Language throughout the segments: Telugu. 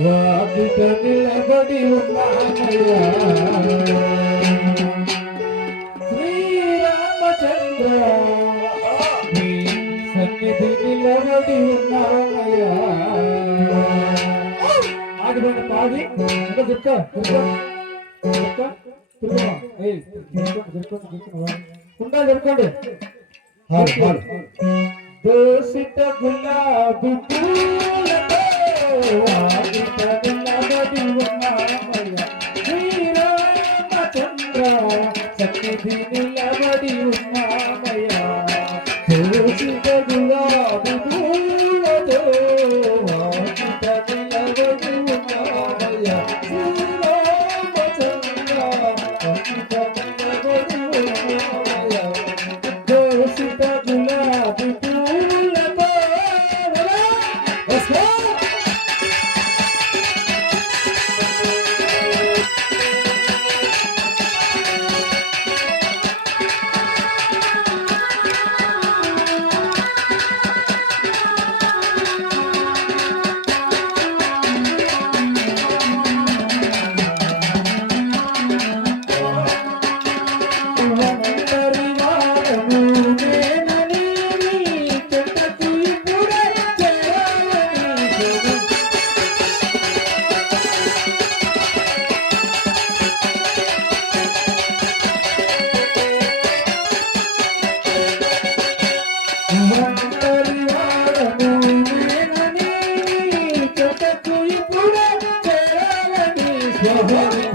వాకిట నిలబడి ఉన్నామయ్యా శ్రీరామచంద్ర నీ సన్నిధి నిలబడి ఉన్నామయ్యా ఆగిపోయిన పాడి జరుపుకోండి దోసిత గులాబీ పూలతో వాకిట నిలబడి ఉన్నామయ్యా శ్రీరామచంద్ర సన్నిధి నిలబడి ఉన్నామయ్యా దోసిత గులాబీ పూలతో వాకిట నిలబడి ఉన్నామయ్యా శ్రీరామచంద్ర వాకిట నిలబడి ఉన్నామయ్యా దోసిత గులాబీ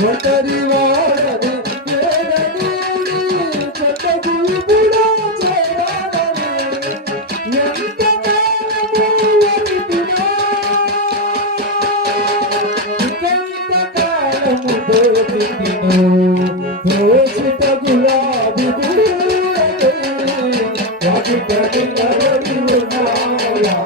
ఒంటరి వాడని చెట్టకు ఇప్పుడు చేరాలని ఎంత కాలము దోచితినో దోచిత గులాబీ వాకిట నిలబడి ఉన్నామయ్యా